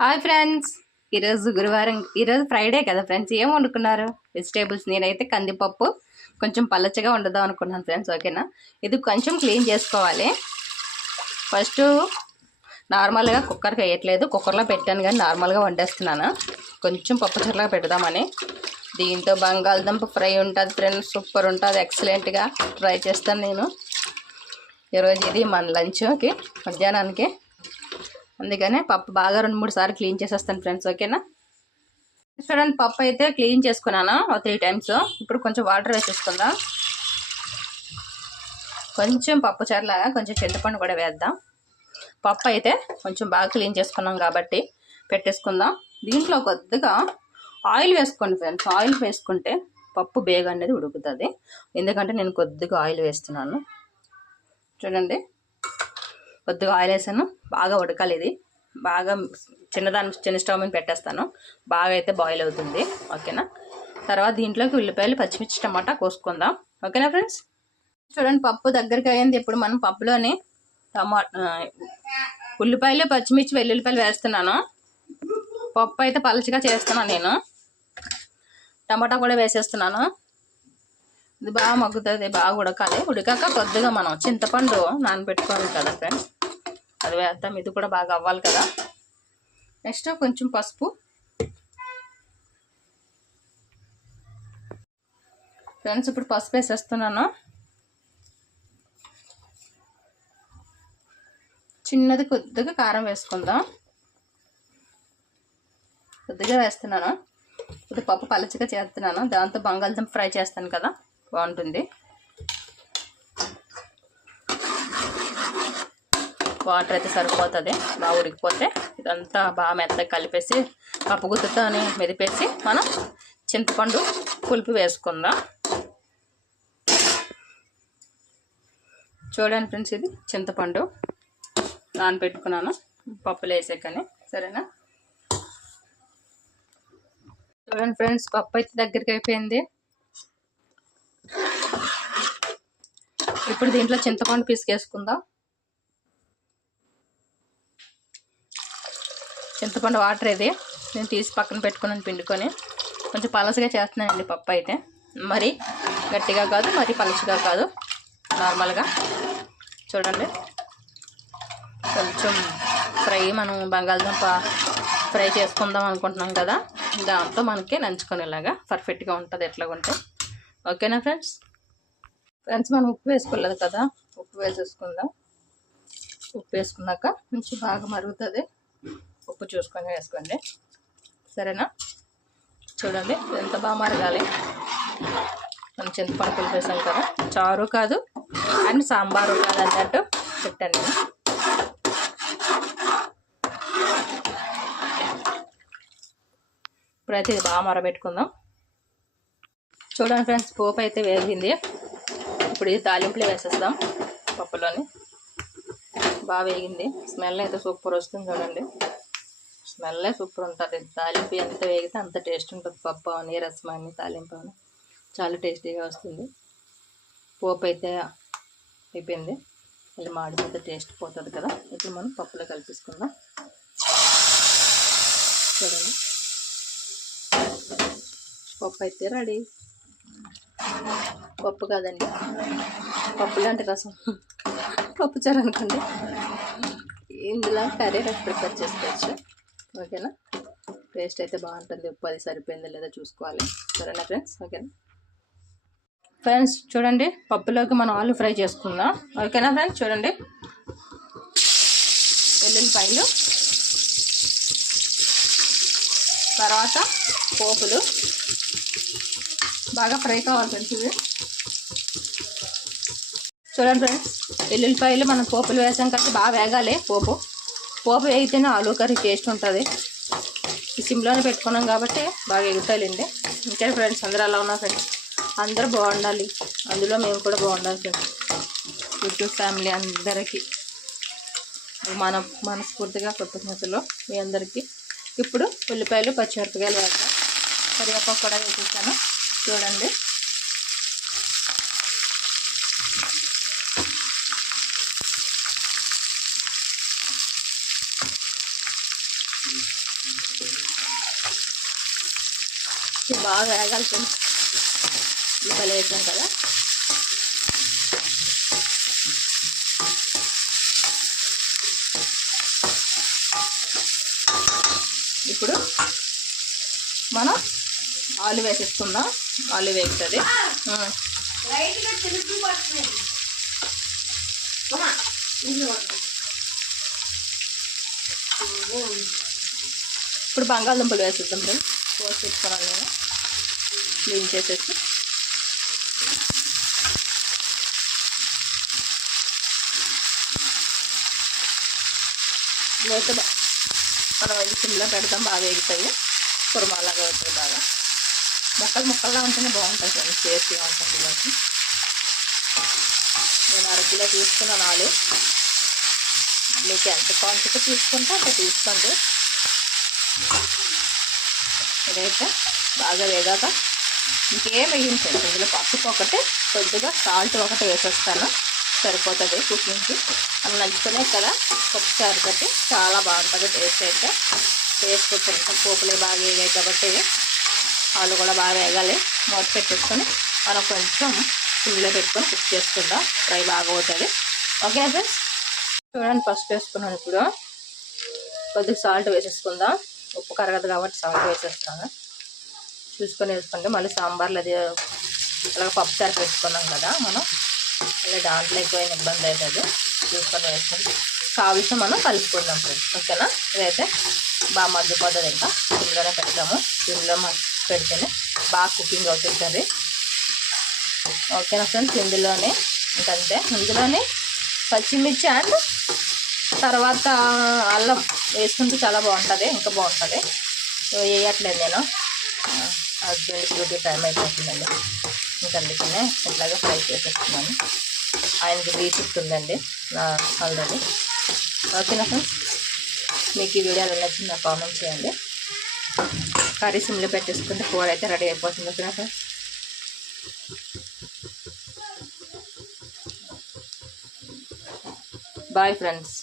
Hi friends, ఈరోజు గురువారం, ఈరోజు ఫ్రైడే కదా ఫ్రెండ్స్. ఏం వండుకున్నారు? వెజిటేబుల్స్ నేనైతే కందిపప్పు కొంచెం పలచగా వండుదాం అనుకున్నాను ఫ్రెండ్స్. ఓకేనా, ఇది కొంచెం క్లీన్ చేసుకోవాలి. ఫస్ట్ నార్మల్గా కుక్కర్కి వేయట్లేదు, కుక్కర్లో పెట్టాను కానీ నార్మల్గా వండేస్తున్నాను. కొంచెం పప్పు చర్లాగా పెడదామని. దీంతో బంగాళదుంప ఫ్రై ఉంటుంది ఫ్రెండ్స్, సూపర్ ఉంటుంది. ఎక్సలెంట్గా ట్రై చేస్తాను నేను ఈరోజు. ఇది మన లంచ్కి, మధ్యాహ్నానికి. అందుకనే పప్పు బాగా 2-3 సార్లు క్లీన్ చేసేస్తాను ఫ్రెండ్స్. ఓకేనా, చూడండి పప్పు అయితే క్లీన్ చేసుకున్నాను 3 టైమ్స్. ఇప్పుడు కొంచెం వాటర్ వేసేసుకుందాం. కొంచెం పప్పు చారులాగా కొంచెం చింతపండు కూడా వేద్దాం. పప్పు అయితే కొంచెం బాగా క్లీన్ చేసుకున్నాం కాబట్టి పెట్టేసుకుందాం. దీంట్లో కొద్దిగా ఆయిల్ వేసుకోండి ఫ్రెండ్స్. ఆయిల్ వేసుకుంటే పప్పు బేగ అనేది ఉడుకుతుంది. ఎందుకంటే నేను కొద్దిగా ఆయిల్ వేస్తున్నాను. చూడండి, కొద్దిగా ఆయిల్ వేసాను. బాగా ఉడకాలి. ఇది బాగా చిన్న స్టవ్ మీద పెట్టేస్తాను. బాగా అయితే బాయిల్ అవుతుంది. ఓకేనా, తర్వాత దీంట్లోకి ఉల్లిపాయలు, పచ్చిమిర్చి, టమాటా కోసుకుందాం. ఓకేనా ఫ్రెండ్స్. చూడండి పప్పు దగ్గరికి అయ్యింది. ఇప్పుడు మనం పప్పులోని ఉల్లిపాయలు, పచ్చిమిర్చి, వెల్లుల్లిపాయలు వేస్తున్నాను. పప్పు అయితే పలచగా చేస్తున్నాను నేను. టమాటా కూడా వేసేస్తున్నాను. ఇది బాగా మగ్గుతుంది, బాగా ఉడకాలి. ఉడికాక కొద్దిగా మనం చింతపండు నానబెట్టుకోవాలి కదా ఫ్రెండ్స్, అది వేద్దాం. ఇది కూడా బాగా అవ్వాలి కదా. నెక్స్ట్ కొంచెం పసుపు ఫ్రెండ్స్. ఇప్పుడు పసుపు వేసేస్తున్నాను. చిన్నది కొద్దిగా కారం వేసుకుందాం. కొద్దిగా వేస్తున్నాను. ఇది పప్పు పలచగా చేస్తున్నాను, దాంతో బంగాళదుంప ఫ్రై చేస్తాను కదా, బాగుంటుంది. వాటర్ అయితే సరిపోతుంది. బాగా ఉడికిపోతే ఇదంతా బాగా మెత్తగా కలిపేసి పప్పు గుత్తుతో మెదిపేసి మనం చింతపండు పులుపు వేసుకుందాం. చూడండి ఫ్రెండ్స్, ఇది చింతపండు నానబెట్టుకున్నాను పప్పులు వేసాకని. సరేనా, చూడండి ఫ్రెండ్స్, పప్పు అయితే దగ్గరికి అయిపోయింది. ఇప్పుడు దీంట్లో చింతపండు పిసికేసుకుందాం. చింతపండు వాటర్ ఇది నేను తీసి పక్కన పెట్టుకున్నాను పిండుకొని. కొంచెం పలసగా చేస్తున్నానండి పప్పు అయితే. మరి గట్టిగా కాదు, మరి పలచగా కాదు, నార్మల్గా. చూడండి, కొంచెం ఫ్రై, మనం బంగాళదుంప ఫ్రై చేసుకుందాం అనుకుంటున్నాం కదా, దాంతో మనకి నంచుకునేలాగా పర్ఫెక్ట్గా ఉంటుంది ఎట్లాగుంటే. ఓకేనా ఫ్రెండ్స్. మనం ఉప్పు వేసుకోలేదు కదా, ఉప్పు వేసేసుకుందాం. ఉప్పు వేసుకున్నాక కొంచెం బాగా మరుగుతుంది. ఉప్పు చూసుకొని వేసుకోండి. సరేనా, చూడండి ఎంత బాగా మరగాలి. మనం చింతపండు పులుసు వేసాం కదా, చారు కాదు అండ్ సాంబారు కాదు అన్నట్టు పెట్టండి. ఇప్పుడైతే ఇది బాగా మరబెట్టుకుందాం. చూడండి ఫ్రెండ్స్, పోపు అయితే వేగింది. ఇప్పుడు ఇది తాలింపులో వేసేస్తాం. పప్పులోని బాగా వేగింది. స్మెల్ అయితే సూపర్ వస్తుంది. చూడండి, స్మెల్లే సూపర్ ఉంటుంది. తాలింపు ఎంత వేగితే అంత టేస్ట్ ఉంటుంది. పప్పు అని, రసం అని, తాలింపు అని చాలా టేస్టీగా వస్తుంది. పోపు అయితే అయిపోయింది. మళ్ళీ మాడిపోతే టేస్ట్ పోతుంది కదా. ఇప్పుడు మనం పప్పులో కలిపేసుకుందాం. చూడండి, పప్పు అయితే రెడీ. పప్పు కాదండి, పప్పు లాంటి రసం, పప్పు చారు అనుకోండి. ఇందులో కర్రీ ప్రిపేర్ చేసుకోవచ్చు. ఓకేనా, టేస్ట్ అయితే బాగుంటుంది. ఉప్పు అది సరిపోయిందో లేదో చూసుకోవాలి. సరేనా ఫ్రెండ్స్. ఓకేనా ఫ్రెండ్స్, చూడండి పప్పులోకి మనం ఆలు ఫ్రై చేసుకుందాం. ఓకేనా ఫ్రెండ్స్. చూడండి, వెల్లుల్లిపాయలు, తర్వాత పోపులు బాగా ఫ్రై కావాలి ఫ్రెండ్స్. ఇది చూడండి ఫ్రెండ్స్, వెల్లుల్లిపాయలు మనం పోపులు వేసాం కాబట్టి బాగా వేగాలి. పోపు వేగితేనే ఆలు కర్రీ టేస్ట్ ఉంటుంది. ఈ సిమ్లోనే పెట్టుకున్నాం కాబట్టి బాగా ఎగుతాయండి. ఇంకే ఫ్రెండ్స్, అందరూ అలా ఉన్నారు ఫ్రెండ్స్. అందరూ బాగుండాలి, అందులో మేము కూడా బాగుండాలి ఫ్రెండ్స్. యూట్యూబ్ ఫ్యామిలీ అందరికీ మనస్ఫూర్తిగా కృతజ్ఞతలు మీ అందరికీ. ఇప్పుడు ఉల్లిపాయలు, పచ్చిమిరపకాయలు వేద్దాం. కరివేపాకు కూడా వేసేసాను. చూడండి, ఇది బాగా వేగాలి ఫ్రెండ్స్. ఉల్లిపాయలు వేసాం కదా, ఇప్పుడు మనం ఆలు వేసేసుకుందాం. ఆలు వేగుతుంది. ఇప్పుడు బంగాళదుంపలు వేసేద్దాం ఫ్రెండ్స్. కోసి పెట్టుకున్నాను నేను, క్లీన్ చేసేసి. లేకపోతే మనం ఇది సిమ్లో పెడతాం, బాగా వేగుతాయి. కుర్మాలాగా అవుతుంది బాగా. ముక్కల్లా ఉంటేనే బాగుంటుంది ఫ్రెండ్స్, టేస్టీగా ఉంటుంది కాబట్టి. నేను 1 కిలో తీసుకున్నాను ఆలు. మీకు ఎంత క్వాంటిటీ తీసుకుంటే అంత తీసుకోండి. ఇదైతే బాగా వేగాక ఇంకేం వేయించండి. ఇందులో పసుపు ఒకటి, కొద్దిగా సాల్ట్ ఒకటి వేసేస్తాను, సరిపోతుంది కుకింగ్కి. మనం నంచుకునే కదా పప్పుచారు తోటి చాలా బాగుంటుంది టేస్ట్. అయితే టేస్ట్ కొంచెం పోపులే బాగా వేగాయి కాబట్టి ఆలు కూడా బాగా వేగాలి. మూత పెట్టేసుకొని మనం కొంచెం సిమ్లో పెట్టుకొని కుక్ చేసుకుందాం. ఫ్రై బాగా అవుతుంది. ఓకేనా ఫ్రెండ్స్? చూడండి, పసుపు వేసుకున్నాను. ఇప్పుడు కొద్దిగా సాల్ట్ వేసేసుకుందాం. ఉప్పు కరగదు కాబట్టి సాల్ట్ వేసేస్తాను. చూసుకొని వేసుకుంటే మళ్ళీ సాంబార్లో అది ఇలాగ పప్పుచారు వేసుకున్నాం కదా మనం, మళ్ళీ దాంట్లో ఎక్కువైన ఇబ్బంది అవుతుంది. చూసుకొని వేసుకొని కావాల్సి మనం కలుపుకుందాం ఫ్రెండ్స్. ఓకేనా? ఇదైతే బాగా మగ్గిపోతుంది. ఇంకా సిమ్లోనే పెడతాము. సిమ్లో పెడితేనే బాగా కుకింగ్ అవుతుంది కర్రీ. ఓకేనా ఫ్రెండ్స్? ఇందులోనే ఇంకంతే. ఇందులోనే పచ్చిమిర్చి అండ్ తర్వాత అల్లం వేసుకుంటే చాలా బాగుంటుంది, ఇంకా బాగుంటుంది. వేయట్లేదు నేను, హస్బెండ్ డ్యూటీ టైం అయిపోతుందండి. ఇంకా అందుకనే ఇట్లాగా ఫ్రై చేసేస్తున్నాను. ఆయనకి రీషిఫ్ట్ ఉందండి ఆల్రెడీ. ఓకేనా ఫ్రెండ్స్? మీకు ఈ వీడియో ఎలా నచ్చింది నాకు కామెంట్ చేయండి. కర్రీ సిమ్లో పెట్టేసుకుంటే కూర అయితే రెడీ అయిపోతుంది. ఓకేనా ఫ్రెండ్స్? Bye friends.